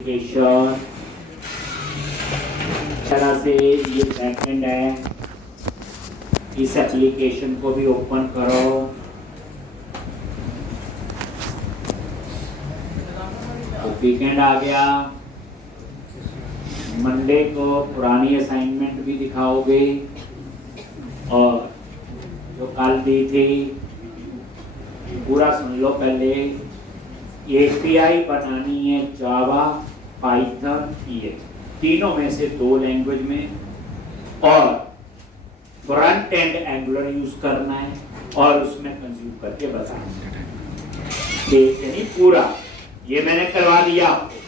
Application तरह से ये बैकएंड है। इस एप्लीकेशन को भी ओपन करो। तो वीकेंड आ गया। मंडे को पुरानी असाइनमेंट भी दिखाओगे और जो कल दी थी पूरा सुन लो। पहले एपीआई बनानी है जावा, पाइथन, तीनों में से 2 लैंग्वेज में, और फ्रंट एंड एंगुलर यूज करना है और उसमें कंज्यूम करके बताना है। यानी पूरा ये मैंने करवा दिया आपको।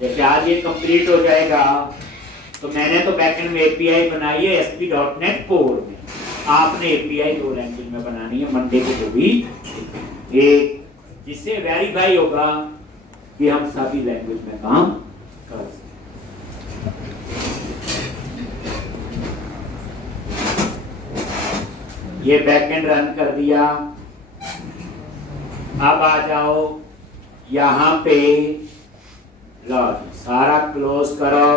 जैसे आज ये कंप्लीट हो जाएगा तो मैंने तो बैकएंड में एपीआई बनाई है ASP.NET कोर में, आपने एपीआई 2 लैंग्वेज में बनानी है। मंडे को भी एक जिससे वेरीफाई होगा कि हम सभी लैंग्वेज में काम कर सकते। ये बैकएंड रन कर दिया। अब आ जाओ यहाँ पे, सारा क्लोज करो।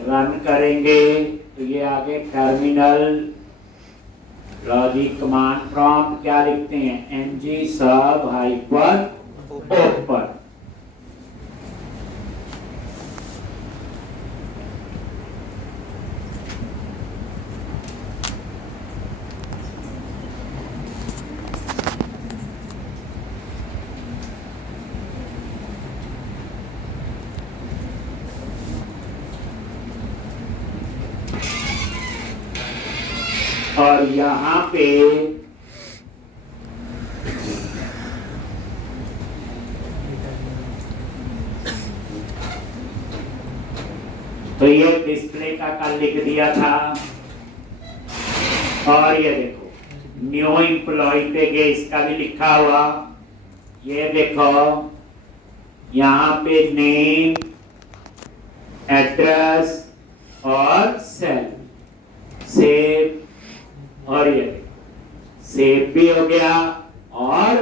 रन करेंगे तो ये आगे टर्मिनल लॉजिक कमांड प्रॉम्प्ट क्या लिखते हैं, ng sub hyphen open। और यहाँ पे तो ये डिस्प्ले का कल लिख दिया था। और ये देखो न्यू एम्प्लॉय पे गए, इसका भी लिखा हुआ। ये देखो यहाँ पे नेम, एड्रेस और सेल, सेव, और ये सेव भी हो गया और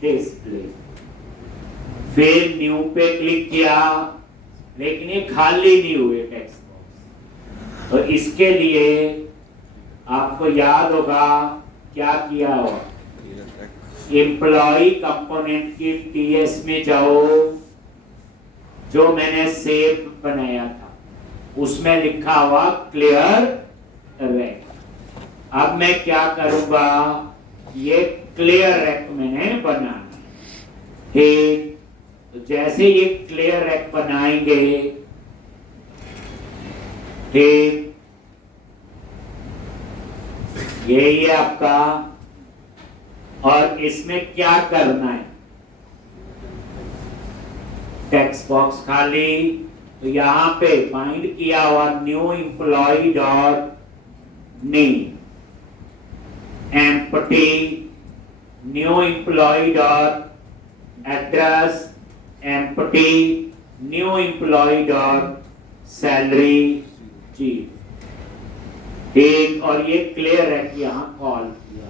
डिस्प्ले। फिर न्यू पे क्लिक किया, लेकिन ये खाली नहीं हुए टेक्स्ट बॉक्स। तो इसके लिए आपको याद होगा क्या किया हो, एम्प्लॉय कंपोनेंट की टीएस में जाओ, जो मैंने सेव बनाया था उसमें लिखा हुआ क्लियर रेक। अब मैं क्या करूंगा, ये क्लियर रैक मैंने बनाना। ठीक, तो जैसे ये क्लियर रैक बनाएंगे, ठीक, यही है आपका। और इसमें क्या करना है, टेक्स्ट बॉक्स खाली। तो यहां पे फाइंड किया हुआ new employ dot name, empty new employee dot address, empty new employee dot salary जी। ठीक, और ये क्लियर है कि यहाँ कॉल किया,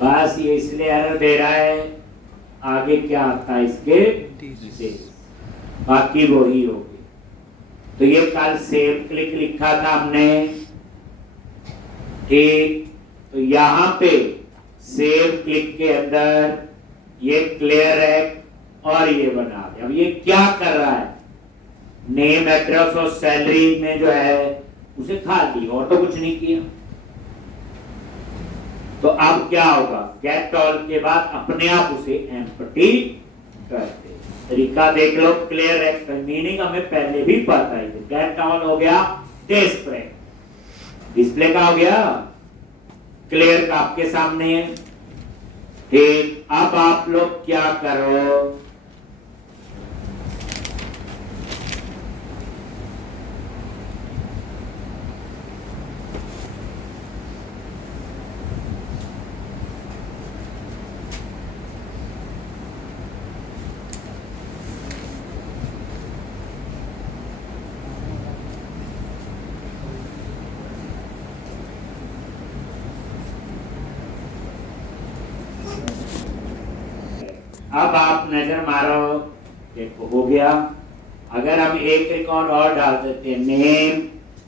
बस ये इसलिए एरर दे रहा है। आगे क्या आता है इसके, बाकी वही हो गई। तो ये कल सेव क्लिक लिखा था हमने। ठीक, तो यहाँ पे सेव क्लिक के अंदर ये क्लियर है और ये बना दे। अब ये क्या कर रहा है, नेम, एड्रेस और सैलरी में जो है उसे खाली, और तो कुछ नहीं किया। तो अब क्या होगा, गेट ऑल के बाद अपने आप उसे एम्प्टी कर दे। तरीका देख लो, क्लियर है मीनिंग हमें पहले भी पता है। गेट ऑल हो गया डिस्प्ले, डिस्प्ले का हो गया क्लियर का आपके सामने है। ठीक, अब आप लोग क्या करो, अब आप नजर मारो देखो हो गया। अगर हम एक रिकॉर्ड और डाल देते हैं, नेम,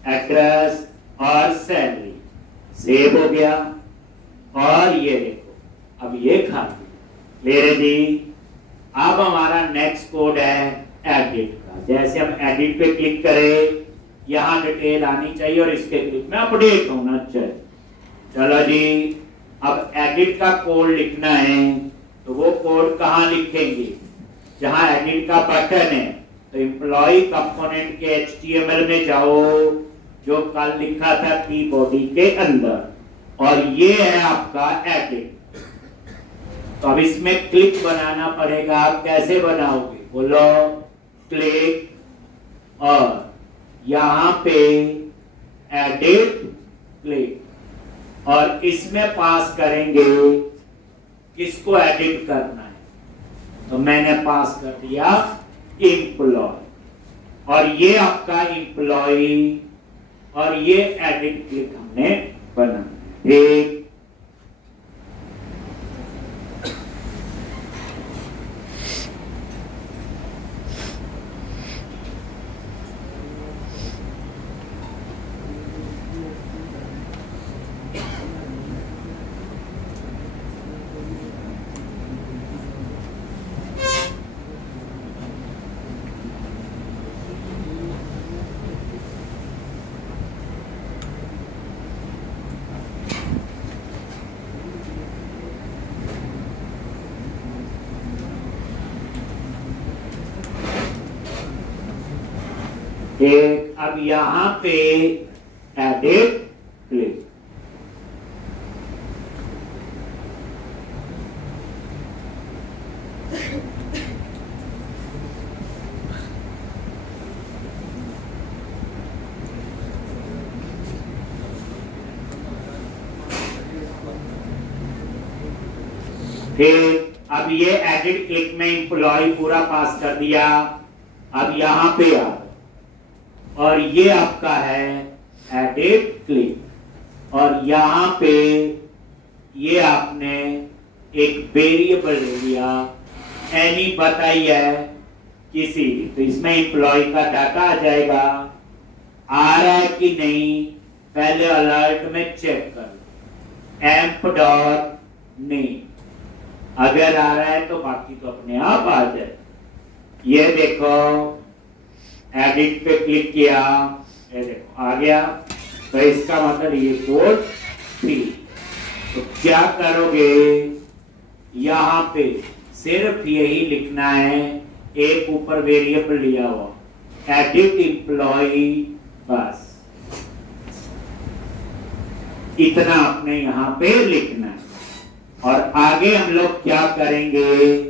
एड्रेस और सैलरी, सेव हो गया। और ये देखो अब ये खाली ले रहे जी। अब हमारा नेक्स्ट कोड है एडिट का। जैसे हम एडिट पे क्लिक करें, यहाँ डिटेल आनी चाहिए और इसके क्लिक में अपडेट होना चाहिए। चलो जी, अब एडिट का कोड लिखना है तो वो कोड कहाँ लिखेंगे? जहां एडिट का बटन है तो एम्प्लॉय कंपोनेंट के HTML में जाओ, जो कल लिखा था की बॉडी के अंदर, और ये है आपका एडिट। तो अब इसमें क्लिक बनाना पड़ेगा। आप कैसे बनाओगे? बोलो क्लिक, और यहां पे एडिट क्लिक, और इसमें पास करेंगे किसको एडिट करना है। तो मैंने पास कर दिया एम्प्लॉय, और ये आपका एम्प्लॉय, और ये एडिट क्लिक हमने बना। ठीक, एक, अब यहां पे एडिट क्लिक, फिर अब ये एडिट क्लिक में एम्प्लॉय पूरा पास कर दिया। अब यहां पे आ, और ये आपका है एडिट क्लिक, और यहां पे ये आपने एक वेरिएबल ले लिया, एनी बताई है किसी, तो इसमें एम्प्लॉय का डाटा आ जाएगा। आ रहा है कि नहीं पहले अलर्ट में चेक कर, एम्प डॉट नेम, अगर आ रहा है तो बाकी तो अपने आप आ जाए। ये देखो एडिट पे क्लिक किया, ये देखो आ गया। तो इसका मतलब ये कोड थी। तो क्या करोगे, यहां पे सिर्फ यही लिखना है, एक ऊपर वेरिएबल लिया हुआ एडिट एम्प्लॉय, बस इतना आपने यहां पे लिखना है। और आगे हम लोग क्या करेंगे,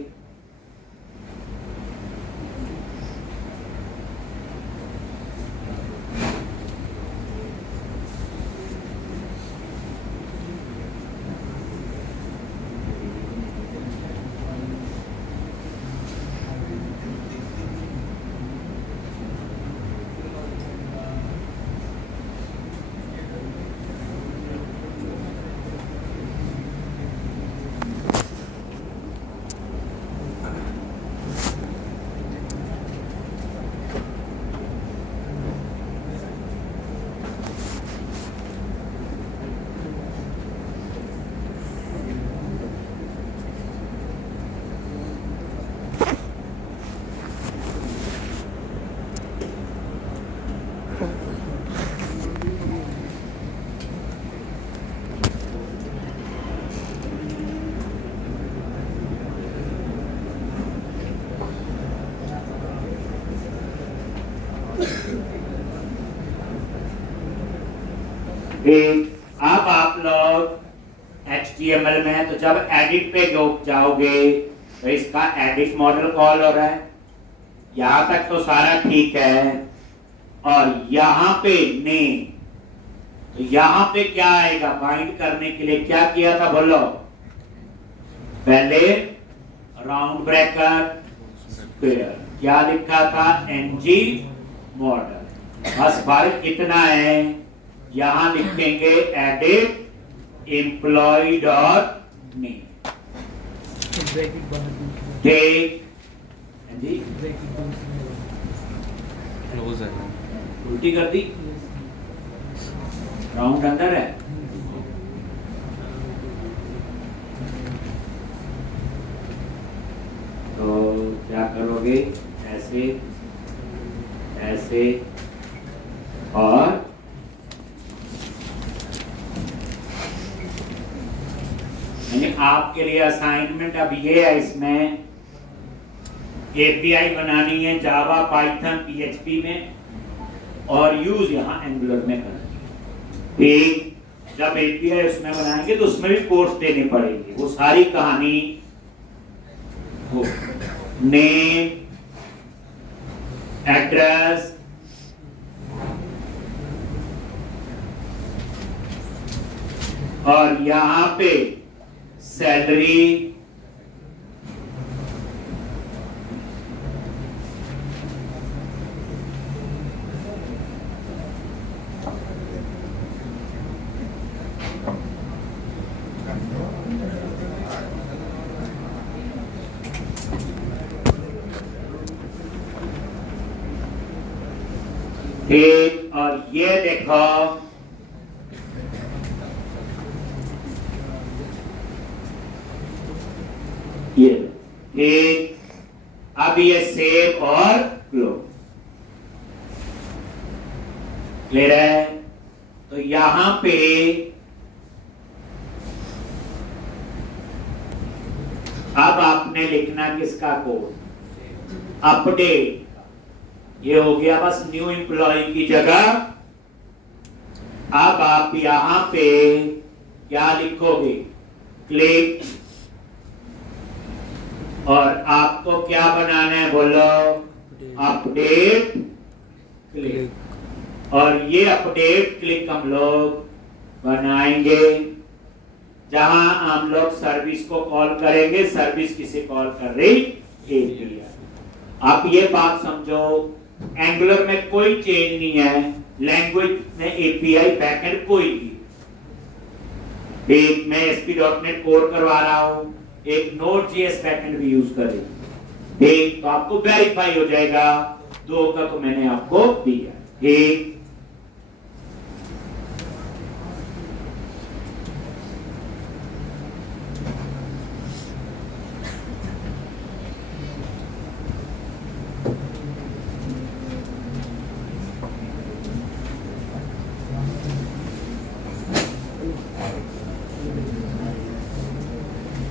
अब आप लोग HTML में है, तो जब एडिट पे जाओगे तो इसका एडिट मॉडल कॉल हो रहा है। यहां तक तो सारा ठीक है। और यहां पे नेम, तो यहां पे क्या आएगा, बाइंड करने के लिए क्या किया था बोलो, पहले राउंड ब्रैकेट स्क्वायर, क्या लिखा था, NG मॉडल। बस फर्क इतना है, यहां लिखेंगे एडिट एम्प्लॉय डॉट नेम, ठीक। जी क्लोज है। उल्टी कर दी, राउंड अंदर है। तो क्या करोगे, ऐसे ऐसे और यानी आपके लिए असाइनमेंट अब ये है, इसमें एपीआई बनानी है जावा, पाइथन, पीएचपी में और यूज यहाँ एंगुलर में करनी है। ठीक, जब एपीआई उसमें बनाएंगे तो उसमें भी कोर्स देने पड़ेंगे। वो सारी कहानी हो, नेम, एड्रेस, और यहाँ पे सैलरी, ठीक, और ये देखो ये ठीक। अब ये सेव और क्लोज, क्लियर है। तो यहां पे अब आपने लिखना किसका कोड, अपडेट। ये हो गया बस न्यू एम्प्लॉय की जगह। अब आप यहां पे क्या लिखोगे, क्लिक, और आपको क्या बनाना है बोलो, अपडेट क्लिक। और ये अपडेट क्लिक हम लोग बनाएंगे जहां हम लोग सर्विस को कॉल करेंगे। सर्विस किसे कॉल कर रही, एपीआई। आप ये बात समझो, एंगुलर में कोई चेंज नहीं है, लैंग्वेज में एपीआई बैकएंड कोई भी। एक मैं ASP.NET कोड करवा रहा हूं, एक Node.js बैकएंड भी यूज करें, ठीक, तो आपको वेरीफाई हो जाएगा। 2 का तो मैंने आपको दिया, ठीक।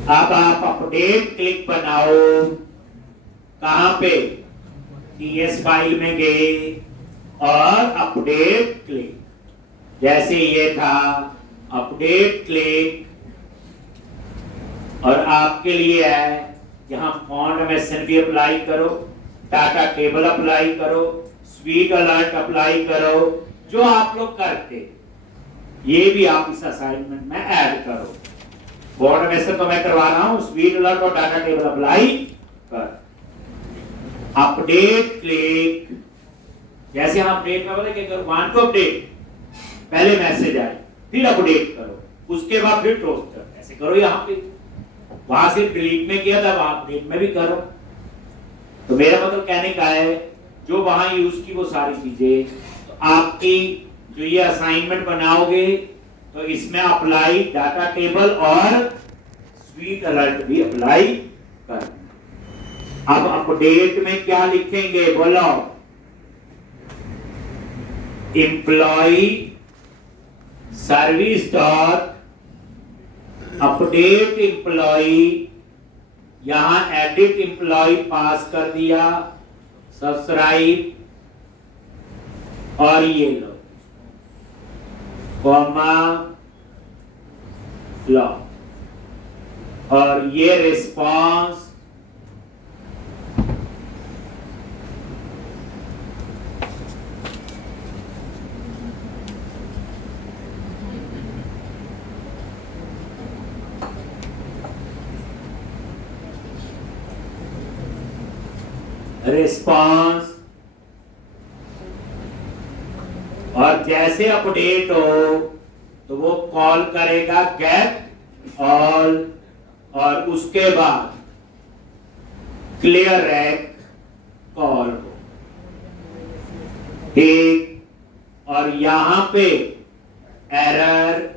अब आप अपडेट क्लिक बनाओ, कहां पे, टीएस फाइल में गए और अपडेट क्लिक, जैसे ये था अपडेट क्लिक। और आपके लिए है यहां फॉन्ट मेंशन भी अप्लाई करो, डाटा टेबल अप्लाई करो, स्वीट अलर्ट अप्लाई करो, जो आप लोग करते ये भी आप इस असाइनमेंट में ऐड करो। बोर्ड में से तो मैं करवा रहा हूं, स्वीट अलर्ट और डाटा टेबल अप्लाई कर। अपडेट क्लिक, जैसे हम अपडेट में बोले कि वांट टू अपडेट, पहले मैसेज आए फिर अपडेट करो, उसके बाद फिर टोस्टर, ऐसे करो। यहां पे वहां से डिलीट में किया था, वहां अपडेट में भी करो। तो मेरा मतलब कहने का है, जो वहां यूज की वो सारी चीजें तो आपकी जो ये असाइनमेंट बनाओगे तो इसमें अप्लाई डाटा टेबल और स्वीट अलर्ट भी अप्लाई कर। अब अपडेट में क्या लिखेंगे बोलो, employ service dot update employ, यहां एडिट एम्प्लॉय पास कर दिया, सब्सक्राइब, और ये लो कॉमा लॉग, और ये रिस्पांस रिस्पांस, और जैसे अपडेट हो तो वो कॉल करेगा गेट ऑल, और उसके बाद क्लियर रैक कॉल हो, ठीक। और यहां पे एरर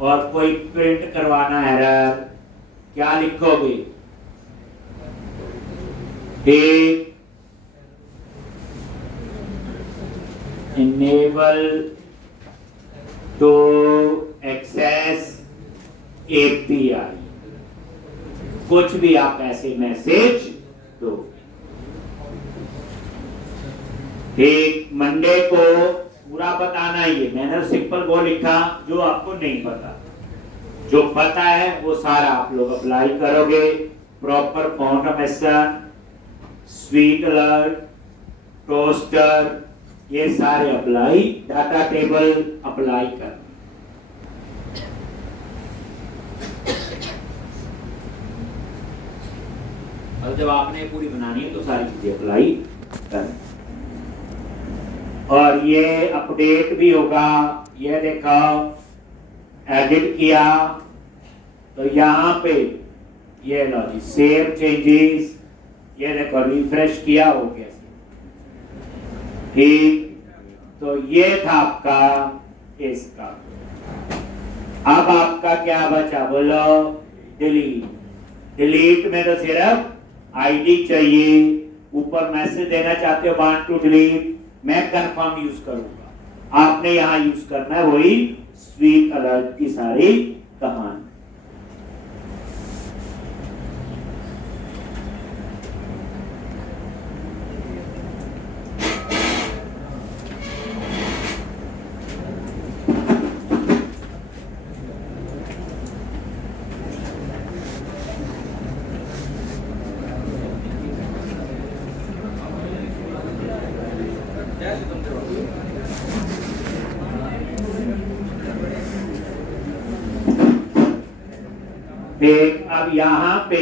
और कोई प्रिंट करवाना एरर, क्या लिखोगे, ठीक। इनेबल टू एक्सेस एपीआई, कुछ भी आप ऐसे मैसेज दो, ठीक। मंडे को पूरा बताना ही है, मैंने सिंपल वो लिखा जो आपको नहीं पता, जो पता है वो सारा आप लोग अप्लाई करोगे। Proper automation, sweet alert, toaster, ये सारे अप्लाई, डाटा टेबल अप्लाई कर। अब जब आपने पूरी बनानी है तो सारी चीजें अप्लाई कर। और ये अपडेट भी होगा, ये देखो एडिट किया तो यहाँ पे ये लो जी सेव चेंजेस, ये देखो रिफ्रेश किया हो गया, ठीक। तो ये था आपका इसका। अब आपका क्या बचा बोलो, डिलीट। डिलीट में तो सिर्फ आईडी चाहिए, ऊपर मैसेज देना चाहते हो वांट टू डिलीट, मैं कंफर्म यूज करूंगा, आपने यहां यूज करना है वही स्वीट अलर्ट की सारी कहानी। देख अब यहां पे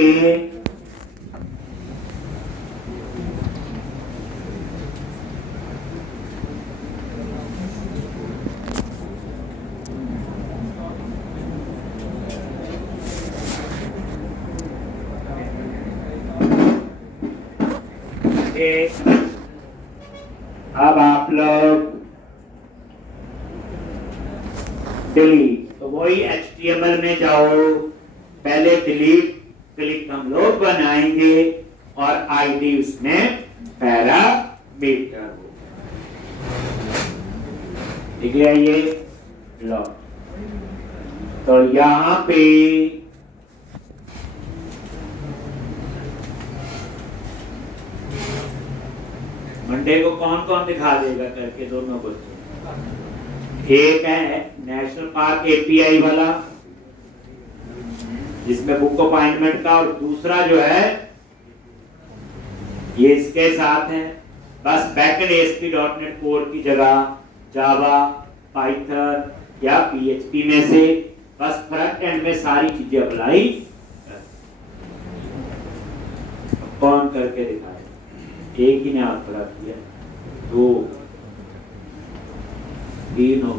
अब आप लोग डिलीट, तो वही HTML में जाओ, पहले डिलीट क्लिक हम लोग बनाएंगे और आईडी उसमें पैरामीटर हो, ठीक है। ये लो, तो यहां पे मंडे को कौन कौन दिखा देगा करके दोनों बच्चों। एक है नेशनल पार्क एपीआई वाला जिसमें बुक अपॉइंटमेंट का, और दूसरा जो है ये इसके साथ है, बस बैकएंड ASP.NET कोर की जगह जावा, पाइथन या PHP में से बस फ्रंट एंड में सारी चीजें अप्लाई। कौन करके दिखाए, एक ही ने आप खड़ा किया, 2 3 हो।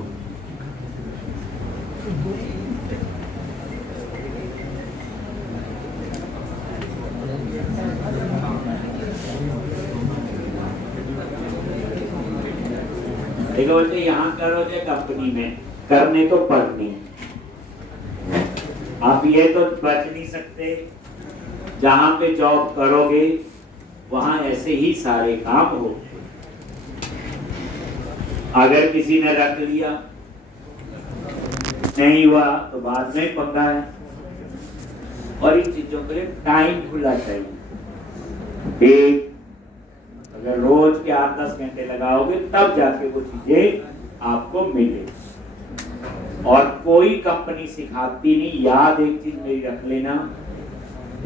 देखो बोलते यहाँ करो जो कंपनी में करने तो पड़नी, आप ये तो बच नहीं सकते, जहां पे जॉब करोगे वहां ऐसे ही सारे काम हो। अगर किसी ने रख लिया नहीं हुआ तो बाद में पंगा है, और इन चीजों के लिए टाइम खुला चाहिए। एक अगर रोज के 8-10 घंटे लगाओगे तब जाके वो चीजें आपको मिले। और कोई कंपनी सिखाती नहीं, याद एक चीज मेरी रख लेना,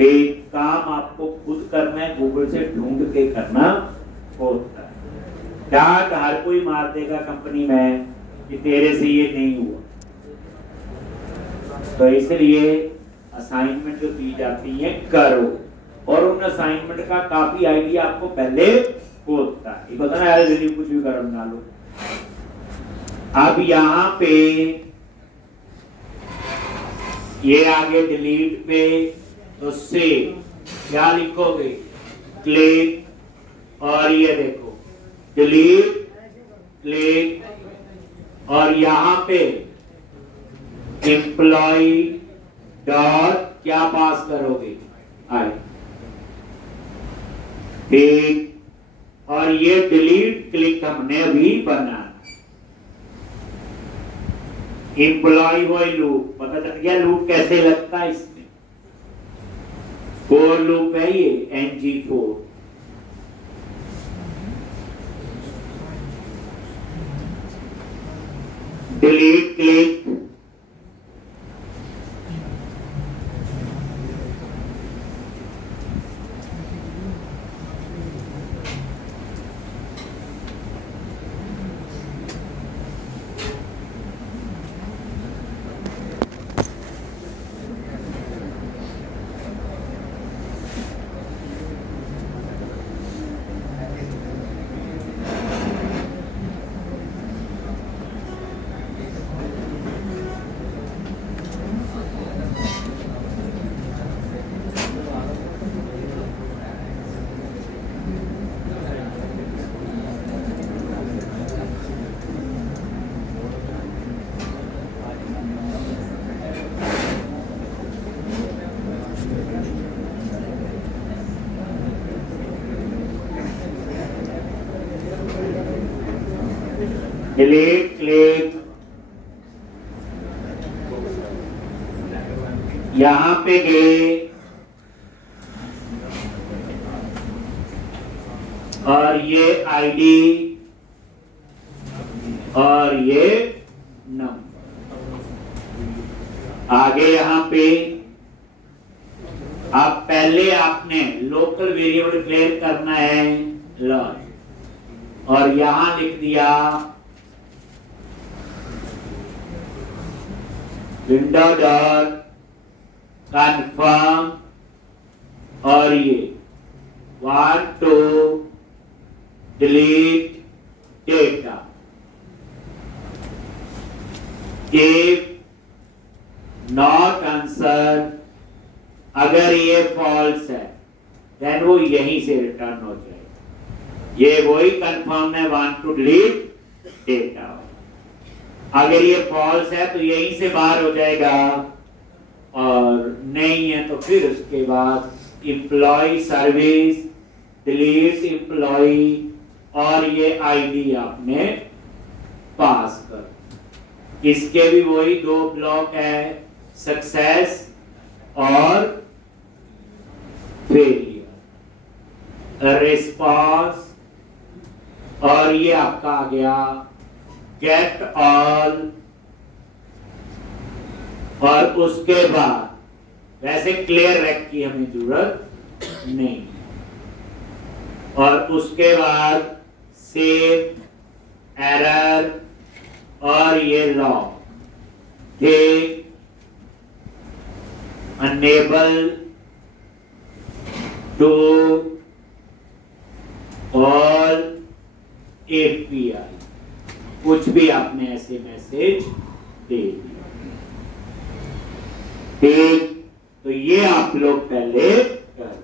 एक काम आपको खुद करना है, गूगल से ढूंढ के करना होता है। डांट हर कोई मार देगा कंपनी में कि तेरे से ये नहीं हुआ, तो इसलिए असाइनमेंट जो दी जाती है करो, और उन असाइनमेंट का काफी आइडिया आपको पहले होता है। ये पता ना यार कुछ भी कर बना लो। अब यहाँ पे ये आगे डिलीट पे, तो सेव क्या लिखोगे, क्लिक और ये देखो डिलीट क्लिक और यहां पे एम्प्लॉय डॉट क्या पास करोगे आई ठीक और ये डिलीट क्लिक हमने अभी बनाना एम्प्लॉय वही लूप पता चल गया लूप कैसे लगता है इसमें फोर लूप है ये NG4 delete click delete click यहां पे गए और ये आईडी और ये नंबर आगे यहां पे आप पहले आपने लोकल वेरिएबल डिक्लेयर करना है लॉन्च और यहां लिख दिया विंडो डॉट कन्फर्म और ये want to delete data if not answer अगर ये फॉल्स है देन वो यहीं से रिटर्न हो जाएगा ये वही कन्फर्म है वांट टू डिलीट डेटा अगर ये फॉल्स है तो यहीं से बाहर हो जाएगा और नहीं है तो फिर उसके बाद एम्प्लॉय सर्विस डिलीट एम्प्लॉय और ये आईडी आपने पास कर इसके भी वही दो ब्लॉक है सक्सेस और फेलियर रिस्पांस और ये आपका आ गया गेट ऑल और उसके बाद वैसे क्लियर रैक की हमें जरूरत नहीं और उसके बाद सेव एरर और ये लॉग ठीक अनेबल टू ऑल API कुछ भी आपने ऐसे मैसेज दे दिया ठीक तो ये आप लोग पहले कर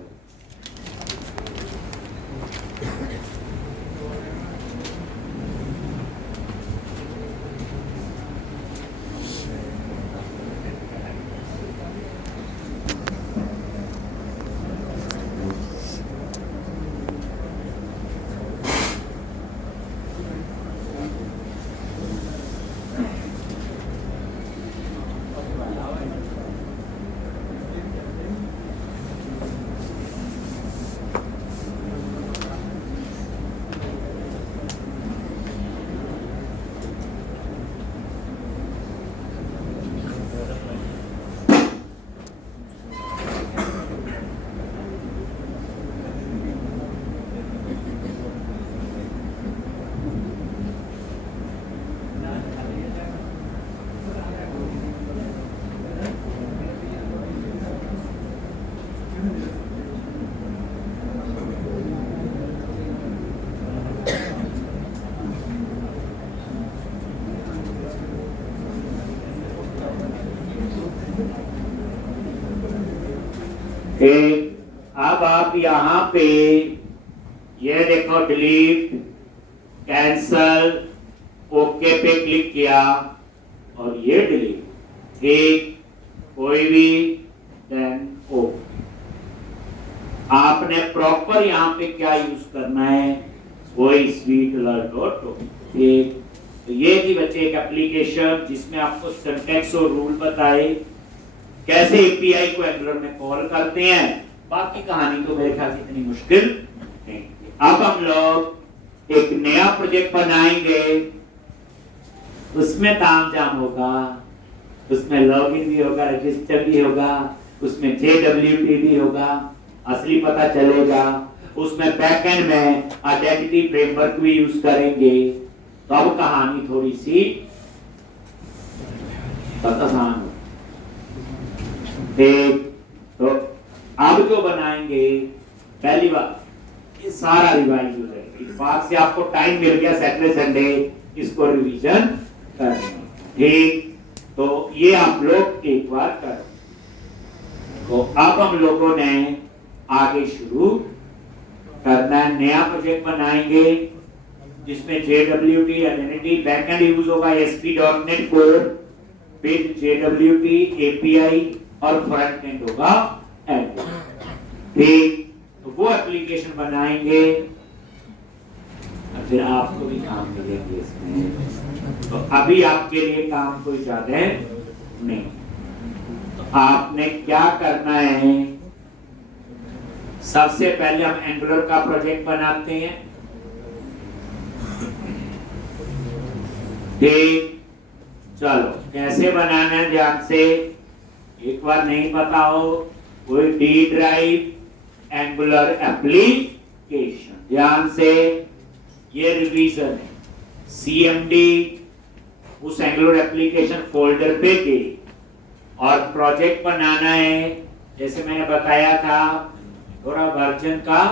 अब आप यहाँ पे ये देखो डिलीट, कैंसल, ओके पे क्लिक किया और ये डिलीट, ठीक, कोई भी, देन ओके। आपने प्रॉपर यहाँ पे क्या यूज करना है, वही स्वीट अलर्ट डॉट टो, ठीक। तो ये थी बच्चे एक एप्लीकेशन जिसमें आपको सिंटैक्स और रूल बताए कैसे एपीआई को एंगुलर में कॉल करते हैं। बाकी कहानी तो मेरे ख्याल से इतनी मुश्किल नहीं। अब हम लोग एक नया प्रोजेक्ट बनाएंगे, उसमें तामझाम होगा, उसमें लॉगिन भी होगा, रजिस्टर भी होगा, उसमें JWT भी होगा, असली पता चलेगा, उसमें बैकएंड में आइडेंटिटी फ्रेमवर्क भी यूज करेंगे। तो अब कहानी थोड़ी सी आसान हो। तो अब जो बनाएंगे, पहली बात ये सारा रिवाइज हो जाएगा। इस बात से आपको टाइम मिल गया सैटरडे संडे इसको रिवीजन करने, ठीक। तो ये आप लोग एक बार करें। तो अब हम लोगों ने आगे शुरू करना है, नया प्रोजेक्ट बनाएंगे जिसमें JWT आइडेंटिटी बैकएंड यूज होगा, ASP.NET core with JWT API और फ्रंट एंड होगा एंगुलर, ठीक। तो वो एप्लीकेशन बनाएंगे, फिर आपको भी काम मिलेंगे इसमें। तो अभी आपके लिए काम कोई ज्यादा नहीं। तो आपने क्या करना है, सबसे पहले हम एंगुलर का प्रोजेक्ट बनाते हैं, ठीक। चलो कैसे बनाना है ध्यान से, एक बार नहीं पता हो कोई डी ड्राइव एंगुलर एप्लीकेशन, ध्यान से ये रिवीजन है। CMD उस एंगुलर एप्लीकेशन फोल्डर पे गए और प्रोजेक्ट बनाना है, जैसे मैंने बताया था थोड़ा वर्जन का।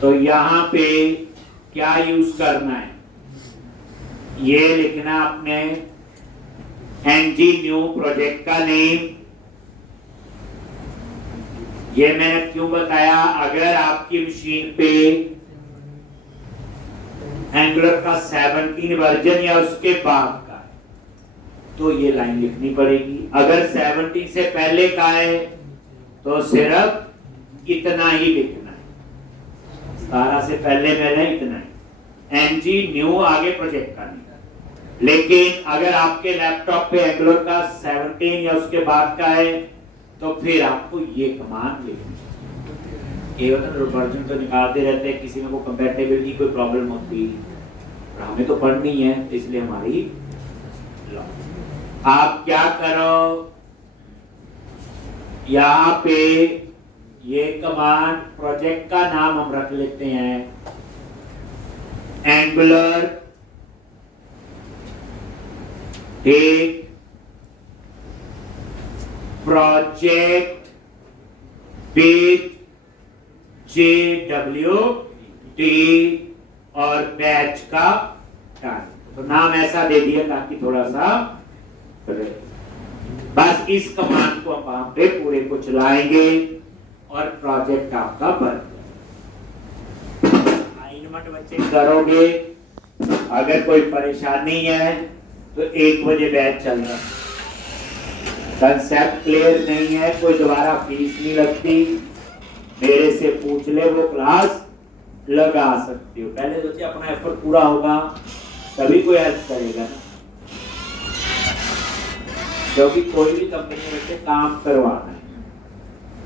तो यहां पे क्या यूज करना है, ये लिखना आपने ng न्यू प्रोजेक्ट का नेम। ये मैंने क्यों बताया, अगर आपकी मशीन पे एंगुलर का 17 वर्जन या उसके बाद का है तो ये लाइन लिखनी पड़ेगी, अगर 17 से पहले का है तो सिर्फ इतना ही लिखना है, 17 से पहले मैंने इतना है, ng न्यू आगे प्रोजेक्ट का नहीं। लेकिन अगर आपके लैपटॉप पे एंगुलर का 17 या उसके बाद का है तो फिर आपको ये कमांड लिखनी है। केवल वर्जन तो निकालते रहते हैं, किसी में को कंपैटिबिलिटी कोई प्रॉब्लम होती है, हमें तो पढ़नी है इसलिए हमारी। आप क्या करो, यहाँ पे ये कमांड प्रोजेक्ट का नाम हम रख लेते हैं एंगुलर, ठीक, प्रोजेक्ट विद JWT और बैच का टाइम। तो नाम ऐसा दे दिया ताकि थोड़ा सा बस इस कमांड को वहां पे पूरे को चलाएंगे और प्रोजेक्ट आपका बन असाइनमेंट बच्चे करोगे। अगर कोई परेशानी है तो 1 बजे बैच चल रहा, कंसेप्ट क्लियर नहीं है, कोई दोबारा फीस नहीं लगती, मेरे से पूछ ले, वो क्लास लगा सकते हो। पहले सोचिए अपना एफर्ट पूरा होगा तभी कोई हेल्प करेगा ना, क्योंकि कोई भी कंपनी में से काम करवाना है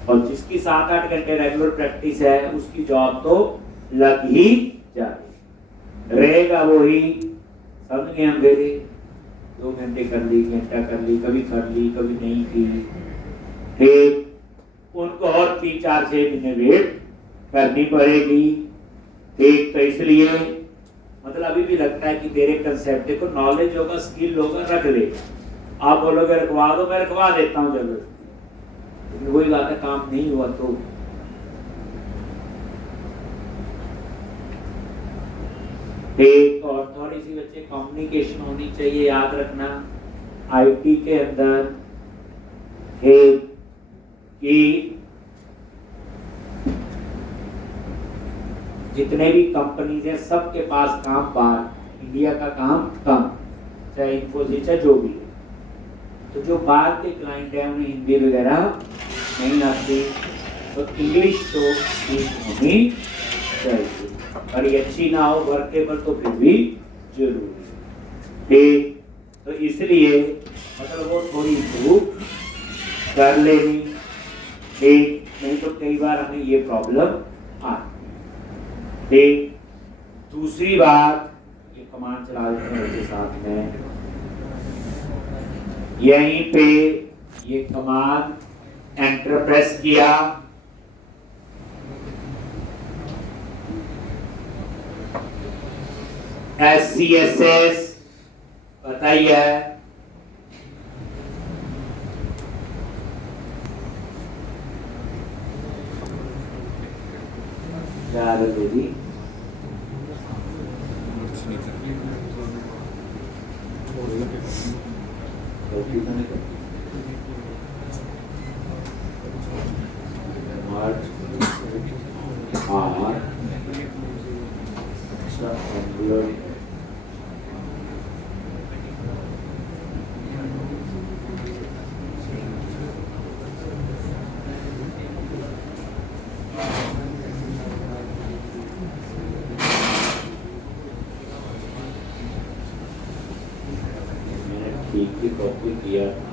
और जिसकी 7-8 घंटे रेगुलर प्रैक्टिस है उसकी जॉब तो लग ही जाती रहेगा। वही समझ गए हम, मेरे 2 घंटे कर ली, घंटा कर ली, कभी कर ली कभी नहीं की, फिर उनको और 3-4-6 महीने वेट करनी पड़ेगी, ठीक। तो इसलिए मतलब अभी भी लगता है कि तेरे कंसेप्ट को नॉलेज होगा, स्किल होगा, रख ले। आप बोलोगे रखवा दो, मैं रखवा देता हूँ जबरदस्ती, लेकिन वही बात है काम नहीं हुआ तो। एक और थोड़ी सी बच्चे कम्युनिकेशन होनी चाहिए, याद रखना आईटी के अंदर एक कि जितने भी कंपनीज हैं सबके पास काम बाहर, इंडिया का काम कम, चाहे इन्फोसिस है जो भी है। तो जो बाहर के क्लाइंट हैं उन्हें हिंदी वगैरह नहीं आती, तो इंग्लिश तो ठीक होनी चाहिए, और ये अच्छी ना हो वर्केबल तो फिर भी जरूरी है। ठीक, तो इसलिए मतलब वो थोड़ी इम्प्रूव कर लेनी। ठीक, नहीं तो कई बार हमें ये प्रॉब्लम आती। ठीक, दूसरी बात, ये कमांड चला देते हैं उसके साथ में, यहीं पे ये कमांड एंटर प्रेस किया, SCSS पता ही है, याद है जी, ठीक ही कॉपी किया था।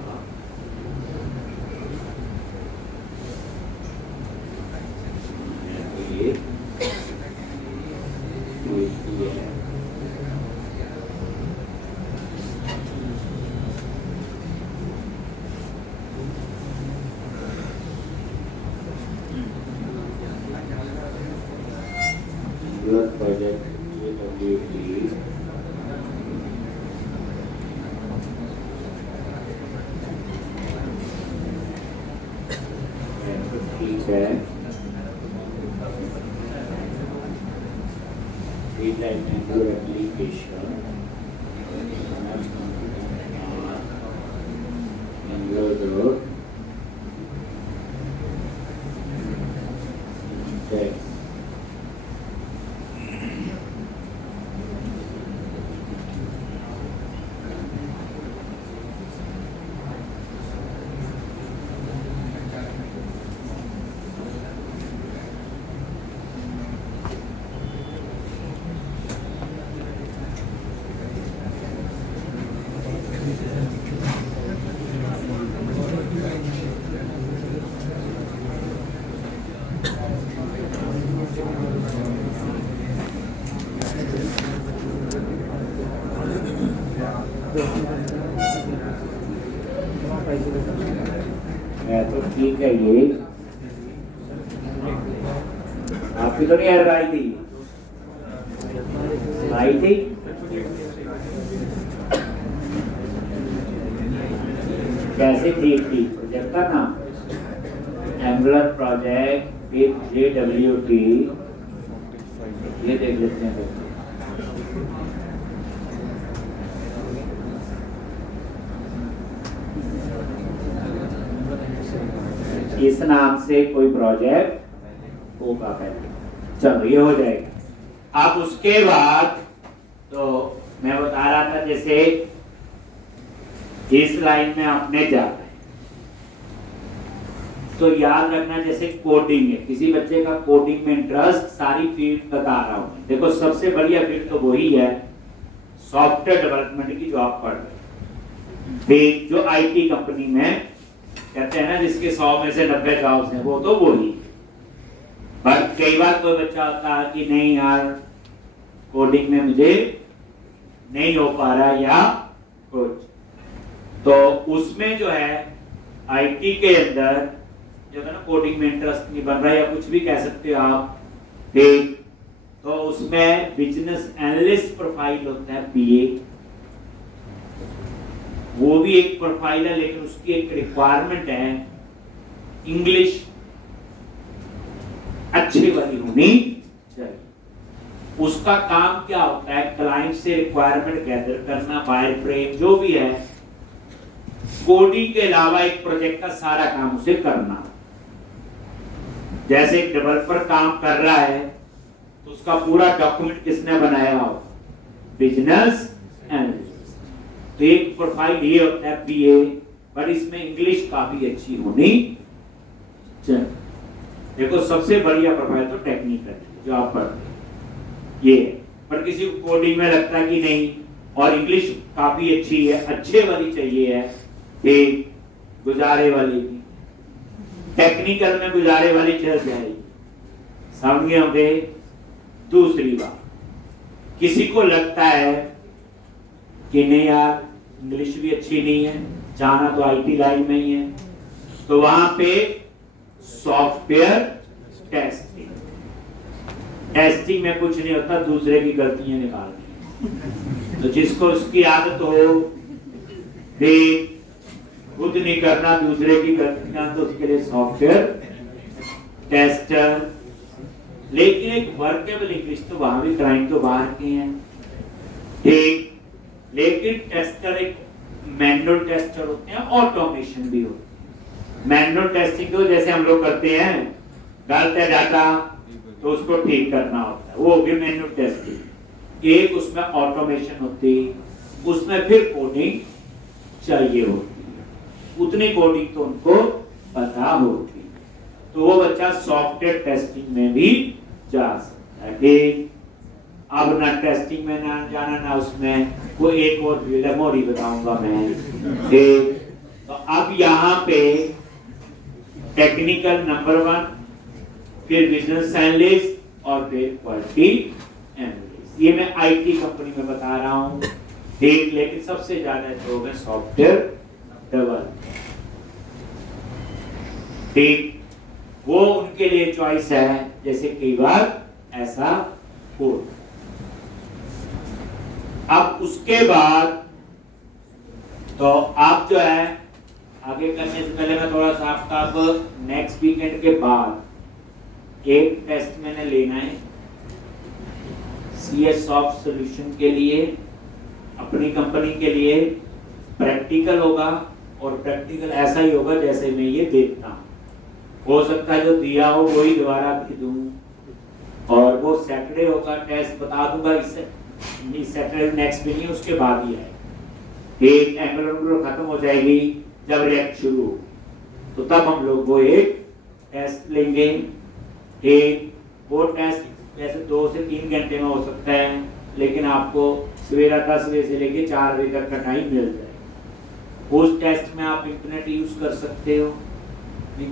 प्रोजेक्ट ठीक है, एप्लीकेशन है, तो ठीक है। ये आपकी तो नहीं आई थी, आई थी कैसे ठीक थी? प्रोजेक्ट का नाम एंगुलर प्रोजेक्ट विद JWT, ये देख लेते हैं। इस नाम से कोई प्रोजेक्ट होगा पहले, चलो ये हो जाएगा। अब उसके बाद तो मैं बता रहा था, जैसे इस लाइन में आपने जाना है तो याद रखना, जैसे कोडिंग है, किसी बच्चे का कोडिंग में इंटरेस्ट, सारी फील्ड बता रहा हूं। देखो सबसे बढ़िया फील्ड तो वही है सॉफ्टवेयर डेवलपमेंट की, जो आप पढ़ रहे हैं, जो IT कंपनी में कहते हैं ना, जिसके 100 में से 90 जॉब्स हैं, वो तो वही। पर कई बार कोई बच्चा होता है कि नहीं यार कोडिंग में मुझे नहीं हो पा रहा या कुछ, तो उसमें जो है IT के अंदर जो है ना, कोडिंग में इंटरेस्ट नहीं बन रहा या कुछ भी कह सकते हो आप, ठीक, तो उसमें बिजनेस एनालिस्ट प्रोफाइल होता है, BA, वो भी एक प्रोफाइल है, लेकिन उसकी एक रिक्वायरमेंट है इंग्लिश अच्छी वाली होनी चाहिए। उसका काम क्या होता है, क्लाइंट से रिक्वायरमेंट गैदर करना, वायर फ्रेम जो भी है, कोडिंग के अलावा एक प्रोजेक्ट का सारा काम उसे करना। जैसे एक डेवलपर काम कर रहा है तो उसका पूरा डॉक्यूमेंट किसने बनाया हो? Business analyst. तो एक प्रोफाइल ये होता है बीए, बट इसमें इंग्लिश काफी अच्छी होनी चाहिए। देखो सबसे बढ़िया प्रोफाइल तो टेक्निकल जो आप पढ़ते हैं ये, पर किसी को कोडिंग में लगता है कि नहीं और इंग्लिश काफी अच्छी है, अच्छे वाली चाहिए है, एक गुजारे वाली भी, टेक्निकल में गुजारे वाली चल जाएगी। समझे होंगे? दूसरी बात, किसी को लगता है कि नहीं यार इंग्लिश भी अच्छी नहीं है, जाना तो आईटी लाइन में ही है, तो वहां पे सॉफ्टवेयर टेस्टिंग में कुछ नहीं होता, दूसरे की गलतियां निकालनी। तो जिसको उसकी आदत हो देख खुद नहीं करना दूसरे की गलतियां, तो उसके लिए सॉफ्टवेयर टेस्टर। लेकिन एक वर्केबल इंग्लिश, तो वहां भी क्लाइंट तो बाहर के हैं, ठीक, लेकिन टेस्टर एक मैनुअल टेस्टर होते हैं, ऑटोमेशन भी होती है। मैनुअल टेस्टिंग तो जैसे हम लोग करते हैं, गलत है डाटा तो उसको ठीक करना होता है, वो भी मैनुअल टेस्टिंग। एक उसमें ऑटोमेशन होती है, उसमें फिर कोडिंग चाहिए होती है, उतनी कोडिंग तो उनको पता होती है, तो वो बच्चा सॉफ्टवेयर टेस्टिंग में भी जा सकता है। ठीक, अब ना टेस्टिंग में ना जाना ना उसमें, वो एक और डेमो ही बताऊंगा मैं। ठीक, तो अब यहाँ पे टेक्निकल नंबर 1, फिर बिजनेस एनालिस्ट और फिर क्वालिटी एनालिस्ट। ये मैं आईटी कंपनी में बता रहा हूँ, ठीक, लेकिन सबसे ज्यादा जो है सॉफ्टवेयर डेवलपर, ठीक, वो उनके लिए चॉइस है, जैसे कई बार ऐसा हो। अब उसके बाद तो आप जो है आगे करने से पहले मैं थोड़ा सा आपका अब नेक्स्ट वीकेंड के बाद एक टेस्ट मैंने लेना है CS सॉफ्ट सॉल्यूशन के लिए, अपनी कंपनी के लिए। प्रैक्टिकल होगा और प्रैक्टिकल ऐसा ही होगा जैसे मैं ये देखता हूँ, हो सकता है जो दिया हो वही दोबारा भी दूं, और वो सैटरडे होगा टेस्ट, बता दूंगा इससे सैटरडे नेक्स्ट भी नहीं, उसके बाद ही है। एक एंगुलर खत्म हो जाएगी जब रिएक्ट शुरू हो, तो तब हम लोग वो एक टेस्ट लेंगे। एक वो टेस्ट वैसे 2 से 3 घंटे में हो सकता है, लेकिन आपको सवेरा 10 बजे से लेके 4 बजे तक का टाइम मिल जाए। उस टेस्ट में आप इंटरनेट यूज कर सकते हो,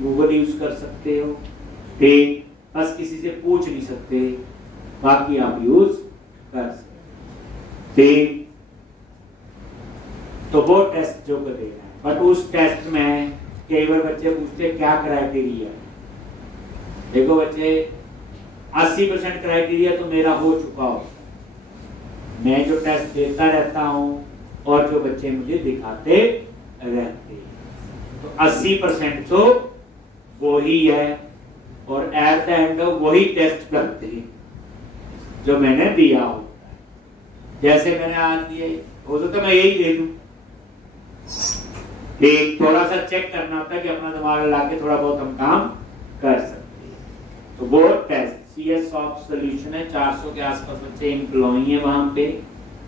गूगल यूज कर सकते हो, ठीक, बस किसी से पूछ नहीं सकते, बाकी आप यूज कर सकते, ठीक। तो वो टेस्ट जो कर देना है, बट उस टेस्ट में कई बार बच्चे पूछते क्या क्राइटेरिया। देखो बच्चे 80% क्राइटेरिया तो मेरा हो चुका हो, मैं जो टेस्ट देता रहता हूँ और जो बच्चे मुझे दिखाते रहते हैं, तो 80% तो वो ही है, और एट द एंड वही टेस्ट करते हैं जो मैंने दिया होता है। जैसे मैंने आज दिए, हो सकता मैं यही दे दूं, एक थोड़ा सा चेक करना होता है कि अपना दिमाग लगा के थोड़ा बहुत हम काम कर सकते हैं। तो वो टेस्ट CS सॉफ्ट सॉल्यूशन है, 400 के आसपास बच्चे एम्प्लॉई है वहां पे,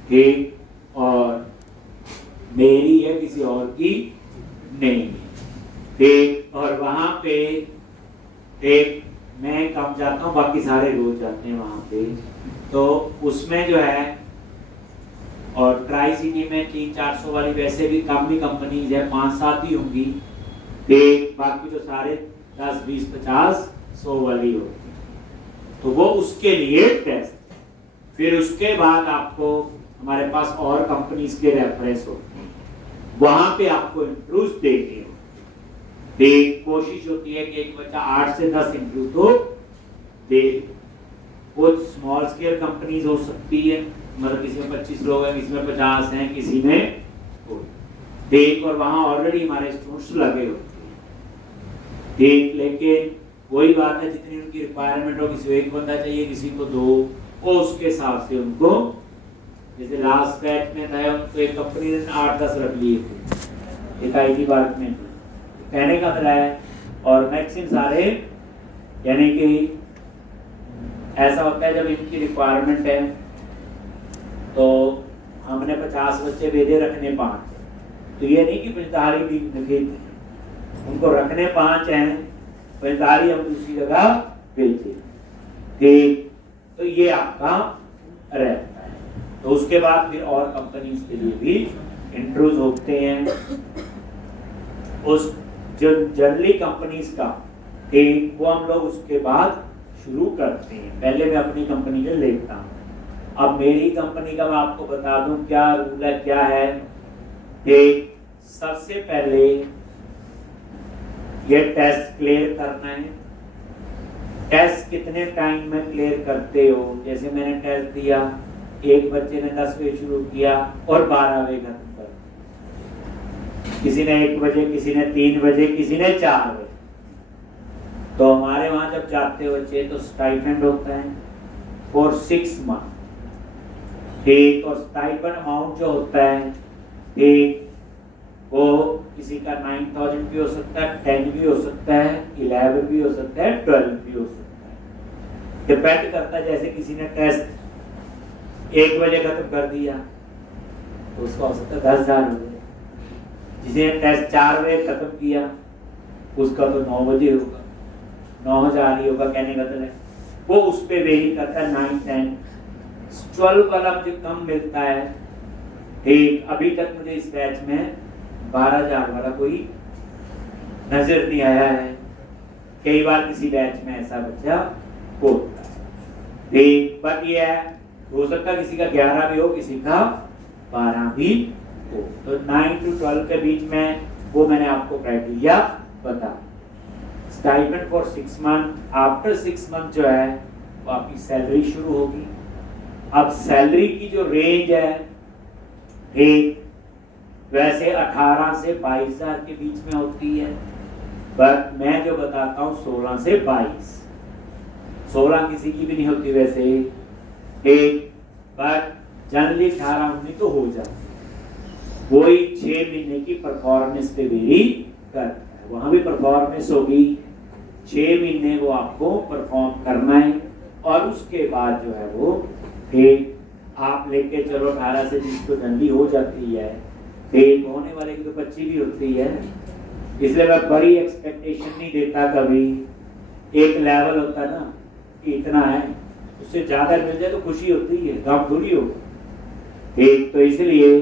ठीक, और मेरी है, किसी और की नहीं, ठीक। और वहां पे एक मैं कम जाता हूँ, बाकी सारे रोज जाते हैं वहां पे, तो उसमें जो है, और ट्राई सिटी में 300-400 वाली वैसे भी कम ही कंपनीज है, 5-7 ही होंगी, ठीक, बाकी तो सारे 10-20-50-100 वाली होगी। तो वो उसके लिए टेस्ट, फिर उसके बाद आपको हमारे पास और कंपनीज के रेफरेंस होते हैं, वहां पे आपको इंटरव्यूज देने हो, ठीक, कोशिश होती है कि एक बच्चा 8 से 10 इंटरव्यू तो दे। कुछ स्मॉल स्केल कंपनीज हो सकती है, मतलब किसी में 25 लोग हैं, किसी में 50 हैं, किसी में ठीक, और वहाँ ऑलरेडी हमारे स्टूडेंट्स लगे होते हैं, ठीक। लेकिन वही बात है, जितनी उनकी रिक्वायरमेंट हो, किसी को 1 बंदा चाहिए, किसी को 2, वो उसके हिसाब से उनको, जैसे लास्ट बैच में था उनको एक कंपनी ने 8-10 रख लिए थे एक IT डिपार्टमेंट, कहने का मतलब है, और मैक्सिमम सारे यानी कि ऐसा होता है जब इनकी रिक्वायरमेंट है तो हमने 50 बच्चे भेजे, रखने 5, तो ये नहीं कि 45 भी भेजे, उनको रखने 5 हैं, 45 हम दूसरी जगह भेजे। ठीक, तो ये आपका रहता है। तो उसके बाद फिर और कंपनीज के लिए भी इंट्रोड्यूस होते हैं। उस जो जनरली कंपनीज का ठीक वो हम लोग उसके बाद शुरू करते हैं। पहले मैं अपनी कंपनी के लेता हूँ। अब मेरी कंपनी का मैं आपको बता दूं क्या रूल है, क्या है। एक, सबसे पहले ये टेस्ट क्लियर करना है। टेस्ट कितने टाइम में क्लियर करते हो? जैसे मैंने टेस्ट दिया, एक बच्चे ने 10 बजे शुरू किया और 12 बजे खत्म कर, किसी ने 1 बजे, किसी ने 3 बजे, किसी ने 4 बजे। तो हमारे वहां जब जाते हो बच्चे तो स्टाइपेंड होता है फॉर 6 मंथ। ठीक, और स्टाइपेंड अमाउंट जो होता है ठीक वो किसी का 9,000 भी हो सकता है, 10 भी हो सकता है, 11 भी हो सकता है, 12 भी हो सकता है। डिपेंड करता है, जैसे किसी ने टेस्ट 1 बजे खत्म कर दिया तो उसका हो सकता है 10,000 हो गए। जिसने टेस्ट 4 बजे खत्म किया उसका तो 9 बजे होगा, 9,000 ही होगा, कहने का मतलब है वो उस पर वेरी करता है। 9, 10, 12 वाला मुझे कम मिलता है। ठीक, अभी तक मुझे इस बैच में 12,000 वाला कोई नजर नहीं आया है। कई बार किसी बैच में ऐसा बच्चा होता है। ठीक, बट ये है हो सकता है किसी का 11 भी हो, किसी का 12 भी हो। तो 9 to 12 के बीच में वो मैंने आपको क्राइटेरिया बता। Stipend for 6 month. After 6 month जो है वो आपकी सैलरी शुरू होगी। अब सैलरी की जो रेंज है ठीक वैसे 18 से 22,000 के बीच में होती है, बट मैं जो बताता हूँ 16 से 22। 16 किसी की भी नहीं होती वैसे ठीक, बट जनरली 18-19 तो हो जाती है। वही 6 महीने की परफॉर्मेंस पे वेरी करता है। वहां भी परफॉर्मेंस होगी, 6 महीने वो आपको परफॉर्म करना है और उसके बाद जो है वो ठीक आप लेके चलो 18 से 20 तो जनरली हो जाती है। ठीक, होने वाले की तो 25 भी होती है। इसलिए मैं बड़ी एक्सपेक्टेशन नहीं देता कभी। एक लेवल होता है ना कि इतना है, उससे ज्यादा मिल जाए तो खुशी होती है, गम थोड़ी होगा। ठीक, तो इसलिए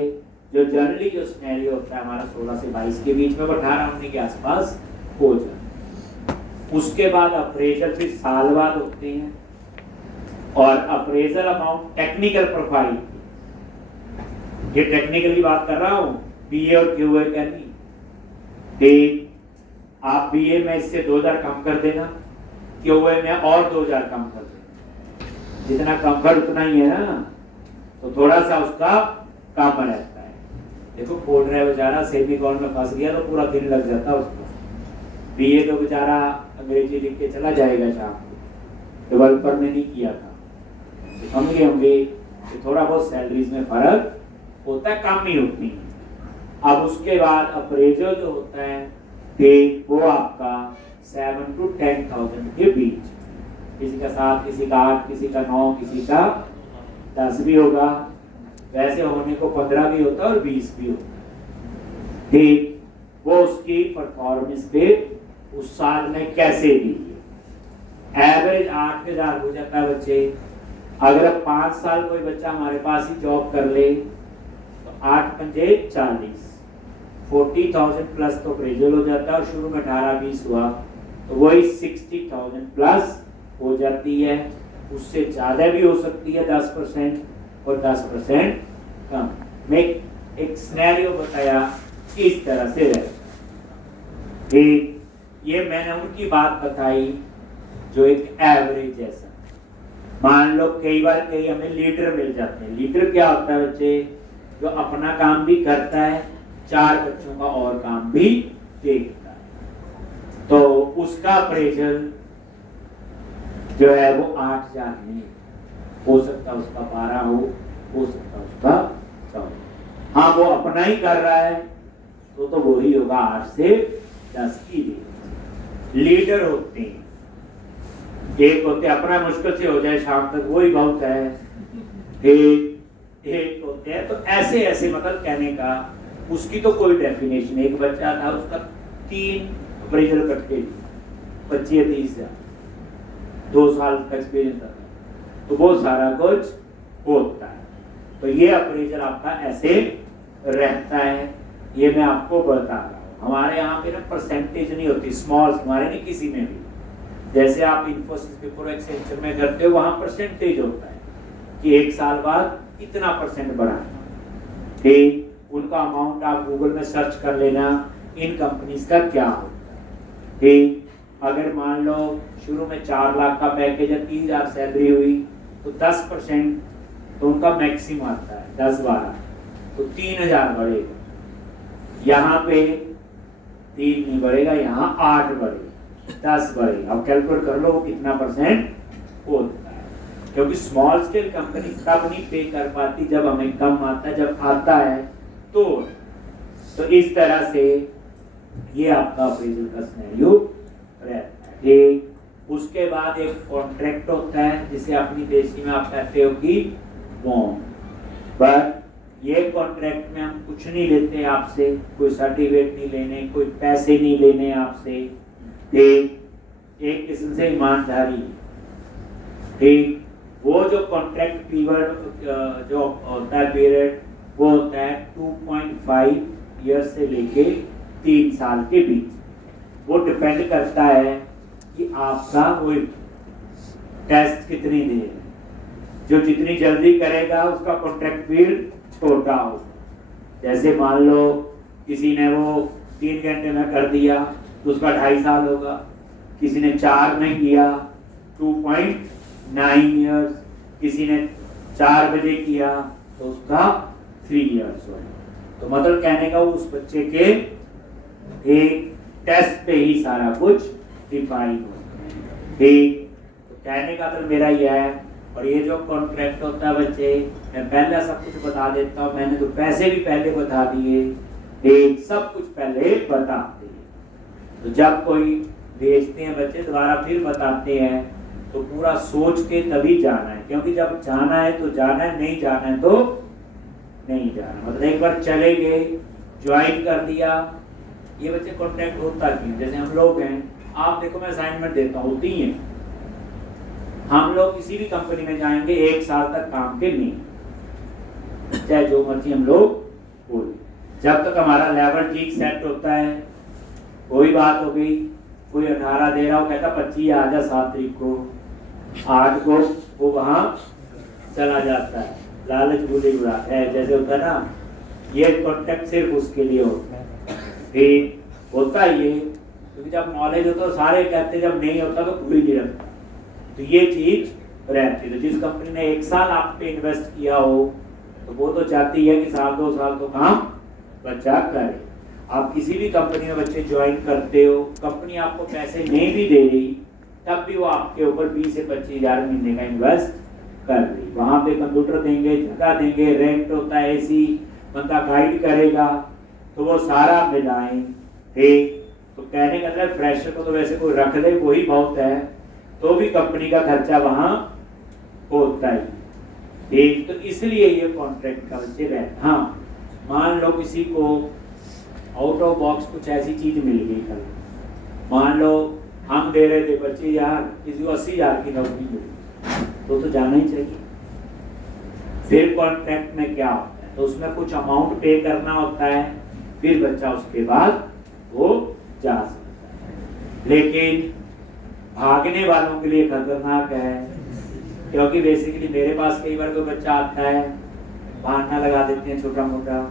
जो जनरली जो सिनेरियो होता है हमारा 16 से 22 के बीच में, वो 18-19 के आसपास हो जाए। उसके बाद अप्रेजल फिर साल बाद होते हैं और अप्रेजल अमाउंट टेक्निकल प्रोफाइल, ये टेक्निकल की बात कर रहा हूँ, बीए और क्यूए का नहीं। ठीक, आप बीए में इससे 2,000 कम कर देना, क्यूए में और 2,000 कम कर देना, जितना कंफर्ट उतना ही है ना, तो थोड़ा सा उसका कम रहता है। देखो कोड रहा है बेचारा, सेमीकोलन में फंस गया तो पूरा दिन लग जाता उसको। बीए तो बेचारा अंग्रेजी लिख के चला जाएगा शाम को, डेवलपर ने नहीं किया था, तो समझे होंगे कि थोड़ा बहुत सैलरीज में फर्क होता है, कम ही होती है। अब उसके बाद अप्रेजल जो होता है ठीक वो आपका 7 to 10,000 के बीच, किसी का 7, किसी का 8, किसी का 9, किसी का 10 भी होगा। वैसे होने को 15 भी होता है और 20 भी होता है। ठीक, वो उसकी परफॉर्मेंस पे उस साल में कैसे दी है। एवरेज 8,000 हो जाता है बच्चे। अगर अब 5 साल कोई बच्चा हमारे पास ही जॉब कर ले तो 8 पंजे 40, 40,000 प्लस तो अप्रेजल हो जाता है और शुरू में 18-20 हुआ तो वही 60,000 प्लस हो जाती है। उससे ज्यादा भी हो सकती है 10% और 10% कम। मैं एक सिनेरियो बताया किस तरह से रहता है। ये मैंने उनकी बात बताई जो एक एवरेज जैसा। मान लो कई बार कई हमें लीडर मिल जाते हैं। लीडर क्या होता है बच्चे? जो अपना काम भी करता है, 4 बच्चों का और काम भी देखता है। तो उसका अप्रेजल जो है वो 8,000 नहीं, हो सकता उसका 12 हो सकता उसका 14। हाँ, वो अपना ही कर रहा है तो वो ही होगा 8 से 10 की रेंज। लीडर होते हैं एक होते अपना मुश्किल से हो जाए शाम तक वही बहुत है, एक होते हैं। तो ऐसे ऐसे मतलब कहने का उसकी तो कोई डेफिनेशन। एक बच्चा था उसका 3 अप्रेजल कट के 25-30 हजार, 2 साल का एक्सपीरियंस था, तो वो सारा कुछ होता है। तो ये अप्रेजल आपका ऐसे रहता है, ये मैं आपको बता रहा हूँ। हमारे यहाँ पे ना परसेंटेज नहीं होती, स्मॉल हमारे नहीं किसी में भी, जैसे आप इन्फोसिस विप्रो एक्सेंचर में करते हो वहाँ परसेंटेज होता है कि 1 साल बाद इतना % बढ़ाना। ठीक, उनका अमाउंट आप गूगल में सर्च कर लेना इन कंपनीज का क्या होता है। ठीक, अगर मान लो शुरू में 4 लाख का पैकेज है, 30,000 सैलरी हुई तो 10% तो उनका मैक्सिमम आता है 10-12, तो 3,000 बढ़ेगा। यहाँ पे 3 नहीं बढ़ेगा, यहाँ 8 बढ़ेगा, 10 बढ़ेगा। अब कैलकुलेट कर लो वो कितना % होता है, क्योंकि स्मॉल स्केल कंपनी तब नहीं पे कर पाती जब हमें कम आता है, जब आता है तो इस तरह से ये आपका अप्रेजल का सिनेरियो रहता है। उसके बाद एक कॉन्ट्रैक्ट होता है जिसे अपनी देशी में आप कहते हो कि बॉन्ड। पर ये कॉन्ट्रैक्ट में हम कुछ नहीं लेते आपसे, कोई सर्टिफिकेट नहीं लेने, कोई पैसे नहीं लेने आपसे। एक किस्म से ईमानदारी। ठीक, वो जो कॉन्ट्रैक्ट पीरियड जो होता है पीरियड वो होता है 2.5 ईयर से लेके 3 साल के बीच। वो डिपेंड करता है कि आपका वो टेस्ट कितनी देर है, जो जितनी जल्दी करेगा उसका कॉन्ट्रैक्ट पीरियड छोटा होगा। जैसे मान लो किसी ने वो 3 घंटे में कर दिया तो उसका 2.5 साल होगा, किसी ने 4 में किया 2.9 ईयर्स, किसी ने 4 बजे किया तो उसका 3 ईयर्स होगा। तो मतलब कहने का उस बच्चे के एक टेस्ट पे ही सारा कुछ डिफाइन होता है। ठीक, तो कहने का तो मेरा यह है। और ये जो कॉन्ट्रैक्ट होता है बच्चे, मैं पहले सब कुछ बता देता हूँ, मैंने तो पैसे भी पहले बता दिए, ठीक, सब कुछ पहले बताते हैं। तो जब कोई बेचते हैं बच्चे दोबारा फिर बताते हैं तो पूरा सोच के तभी जाना है, क्योंकि जब जाना है तो जाना है, नहीं जाना है तो नहीं जाना। मतलब एक बार चले गए, ज्वाइन कर दिया, ये बच्चे कॉन्ट्रैक्ट होता क्यों? जैसे हम लोग हैं, आप देखो मैं असाइनमेंट देता हूँ, होती है, हम लोग किसी भी कंपनी में जाएंगे 1 साल तक काम के नहीं, चाहे जो मर्जी हम लोग बोले, जब तक हमारा लेवल ठीक सेट होता है। कोई बात हो गई, कोई 18 दे रहा हो, कहता 25 आ जा 7 तारीख को, 8 को वो वहां चला जाता है, लालच बुरी बुरा है, जैसे होता है ना। ये कॉन्टेक्ट सिर्फ उसके लिए होता है, ठीक होता है ये, क्योंकि जब नॉलेज होता है सारे कहते हैं, जब नहीं होता तो कोई नहीं रखता। तो ये चीज रहती है। तो जिस कंपनी ने 1 साल आप पे इन्वेस्ट किया हो तो वो तो चाहती है कि 1-2 साल तो काम बच्चा करे। आप किसी भी कंपनी में बच्चे ज्वाइन करते हो, कंपनी आपको पैसे नहीं भी दे रही तब भी वो आपके ऊपर 20 से 25 हजार महीने का इन्वेस्ट कर रही। वहां पे कंप्यूटर देंगे, जगह देंगे, रेंट होता है, एसी, बंदा गाइड करेगा, तो वो सारा मिलाएं। ठीक, तो कहने का मतलब फ्रेशर को तो वैसे कोई रख दे वही बहुत है, तो भी कंपनी का खर्चा वहां होता है। ठीक, तो इसलिए ये कॉन्ट्रैक्ट का बच्चे रहता। हाँ, मान लो किसी को आउट ऑफ बॉक्स कुछ ऐसी चीज मिल गई कल, मान लो हम दे रहे थे बच्चे यार किसी को 80,000 की नौकरी मिली तो जाना ही चाहिए। फिर कॉन्ट्रैक्ट में क्या होता है, तो उसमें कुछ अमाउंट पे करना होता है, फिर बच्चा उसके बाद वो जा सकता है। लेकिन भागने वालों के लिए खतरनाक है, क्योंकि बेसिकली मेरे पास कई बार कोई बच्चा आता है, बहाना लगा देते हैं छोटा मोटा,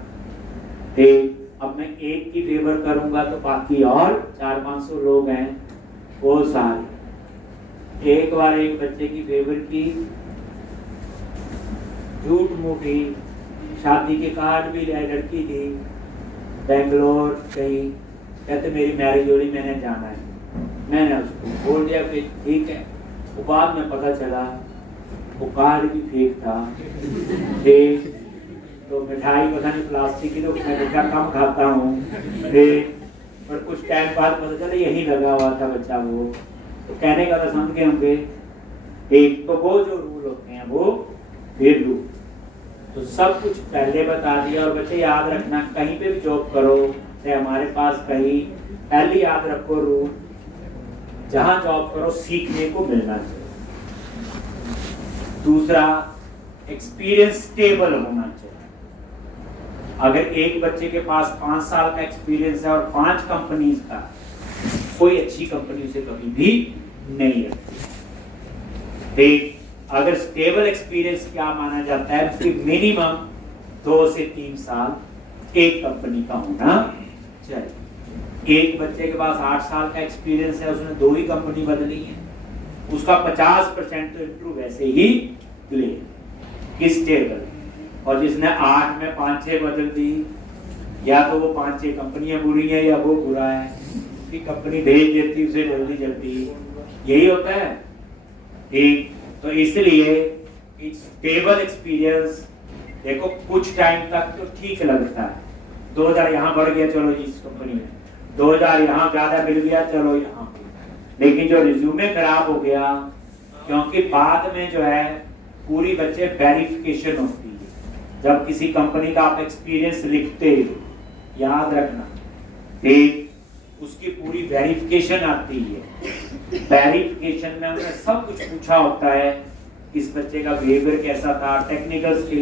ठीक, अब मैं एक की फेवर करूंगा तो बाकी और 400-500 लोग हैं वो सारे, एक बार एक बच्चे की फेवर की, झूठ मूठी शादी के कार्ड भी ले, लड़की थी बेंगलोर कहीं, कहते मेरी मैरिज हो रही, मैंने जाना है। मैंने उसको बोल दिया कि ठीक है। वो बाद में पता चला वो कार्ड भी फेक था, ठीक, तो मिठाई पता नहीं प्लास्टिक की, तो मैं मीठा कम खाता हूँ, ठीक, पर कुछ टाइम बाद पता चला यही लगा हुआ था बच्चा वो। तो कहने का तो समझ गए होंगे एक तो वो जो रूल होते हैं वो फिर रूल। तो सब कुछ पहले बता दिया। और बच्चे याद रखना, कहीं पे भी जॉब करो चाहे हमारे पास कहीं, पहले याद रखो रूल, जहां जॉब करो सीखने को मिलना चाहिए। दूसरा, एक्सपीरियंस स्टेबल होना चाहिए। अगर एक बच्चे के पास 5 साल का एक्सपीरियंस है और 5 कंपनीज का, कोई अच्छी कंपनी उसे कभी भी नहीं रखती। ठीक, अगर स्टेबल एक्सपीरियंस क्या माना जाता है कि मिनिमम 2 से 3 साल एक कंपनी का होना चाहिए। एक बच्चे के पास 8 साल का एक्सपीरियंस है, उसने 2 ही कंपनी बदली है, उसका 50% तो इंप्रूव वैसे ही ले स्टेबल। और जिसने 8 में 5-6 बदल दी, या तो वो 5-6 कंपनियां बुरी हैं या वो बुरा है कि कंपनी भेज देती उसे जल्दी जल्दी, यही होता है। ठीक, तो इसलिए स्टेबल एक्सपीरियंस देखो कुछ टाइम तक तो ठीक लगता है, 2000 यहाँ बढ़ गया चलो इस कंपनी में, 2000 यहाँ ज्यादा मिल गया चलो यहाँ पे। लेकिन जो रिज्यूमे खराब हो गया, क्योंकि बाद में जो है पूरी बच्चे वेरिफिकेशन होती है। जब किसी कंपनी का आप एक्सपीरियंस लिखते हो, याद रखना, ठीक, उसकी पूरी वेरिफिकेशन आती है। वेरिफिकेशन में उन्होंने सब कुछ पूछा होता है, इस बच्चे का बिहेवियर कैसा था, टेक्निकल स्किल